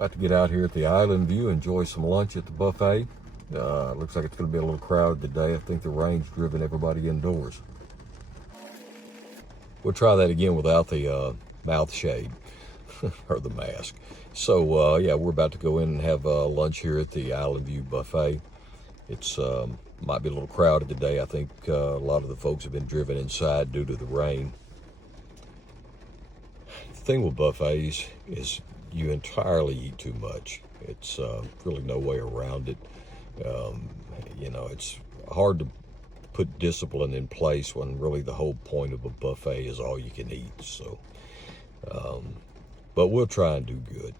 About to get out here at the Island View, enjoy some lunch at the buffet. Looks like it's going to be a little crowded today. I think the rain's driven everybody indoors. We'll try that again without the mouth shade or the mask. So yeah, we're about to go in and have lunch here at the Island View buffet. It's might be a little crowded today. I think a lot of the folks have been driven inside due to the rain. The thing with buffets is you entirely eat too much. It's really no way around it. You know, it's hard to put discipline in place when really the whole point of a buffet is all you can eat. So, but we'll try and do good.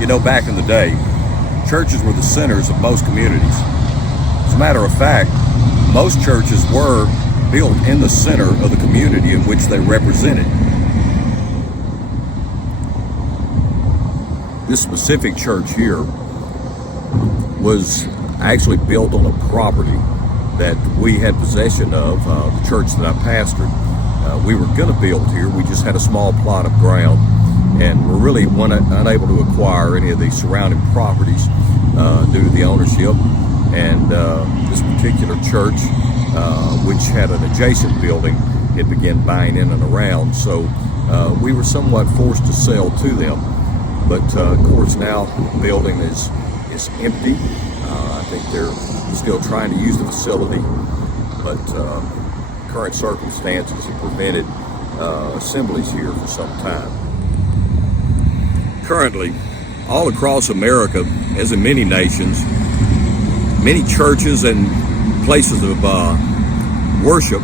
You know, back in the day, churches were the centers of most communities. As a matter of fact, most churches were built in the center of the community in which they represented. This specific church here was actually built on a property that we had possession of, the church that I pastored. We were going to build here. We just had a small plot of ground, and we're really unable to acquire any of the surrounding properties due to the ownership. And this particular church, which had an adjacent building, it began buying in and around. So we were somewhat forced to sell to them. But of course now the building is empty. I think they're still trying to use the facility, but current circumstances have prevented assemblies here for some time. Currently, all across America, as in many nations, many churches and places of worship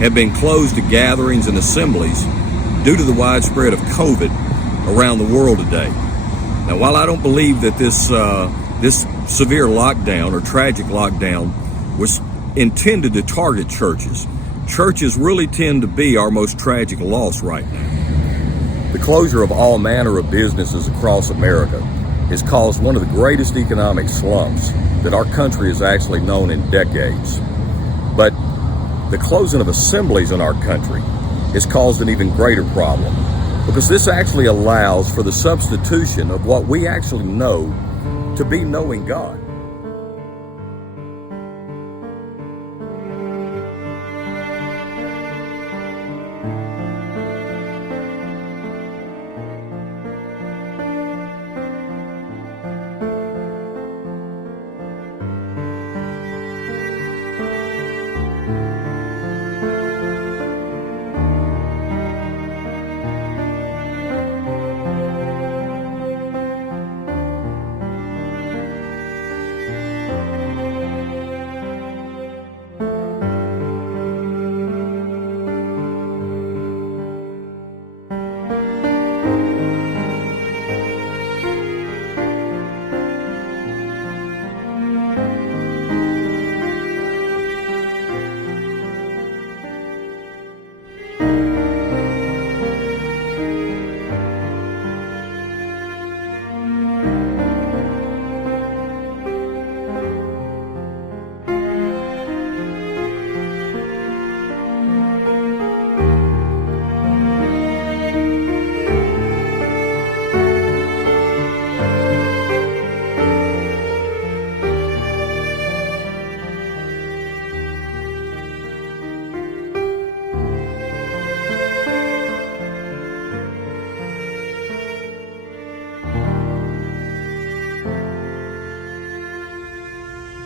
have been closed to gatherings and assemblies due to the widespread of COVID around the world today. Now, while I don't believe that this severe lockdown or tragic lockdown was intended to target churches, churches really tend to be our most tragic loss right now. The closure of all manner of businesses across America has caused one of the greatest economic slumps that our country has actually known in decades. But the closing of assemblies in our country has caused an even greater problem, because this actually allows for the substitution of what we actually know to be knowing God.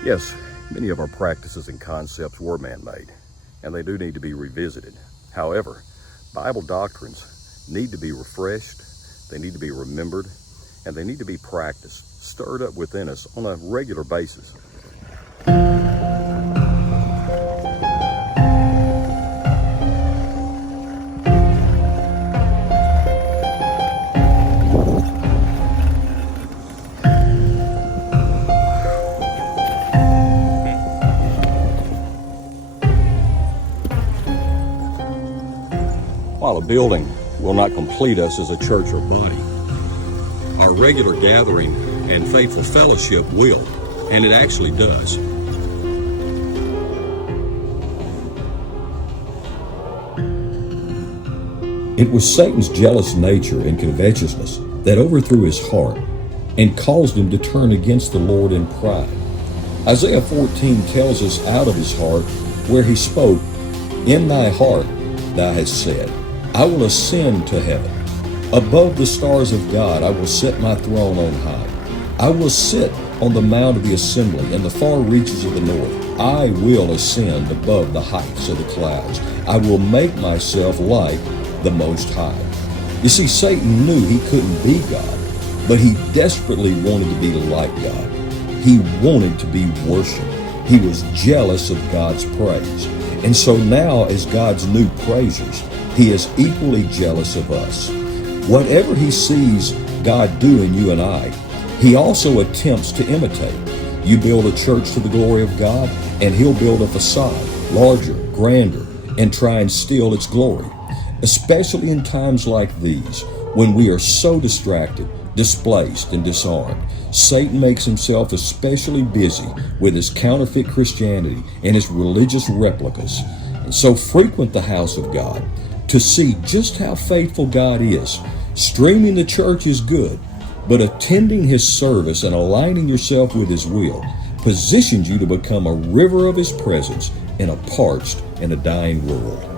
Yes, many of our practices and concepts were man-made, and they do need to be revisited. However, Bible doctrines need to be refreshed, they need to be remembered, and they need to be practiced, stirred up within us on a regular basis. While a building will not complete us as a church or body, our regular gathering and faithful fellowship will, and it actually does. It was Satan's jealous nature and covetousness that overthrew his heart and caused him to turn against the Lord in pride. Isaiah 14 tells us out of his heart where he spoke, "In thy heart thou hast said, I will ascend to heaven. Above the stars of God I will set my throne on high. I will sit on the mount of the assembly in the far reaches of the north. I will ascend above the heights of the clouds. I will make myself like the Most High." You see, Satan knew he couldn't be God, but he desperately wanted to be like God. He wanted to be worshiped. He was jealous of God's praise. And so now, as God's new praisers, he is equally jealous of us. Whatever he sees God do in you and I, he also attempts to imitate. You build a church to the glory of God, and he'll build a facade, larger, grander, and try and steal its glory. Especially in times like these, when we are so distracted, displaced, and disarmed, Satan makes himself especially busy with his counterfeit Christianity and his religious replicas. And so frequent the house of God to see just how faithful God is. Streaming the church is good, but attending his service and aligning yourself with his will positions you to become a river of his presence in a parched and a dying world.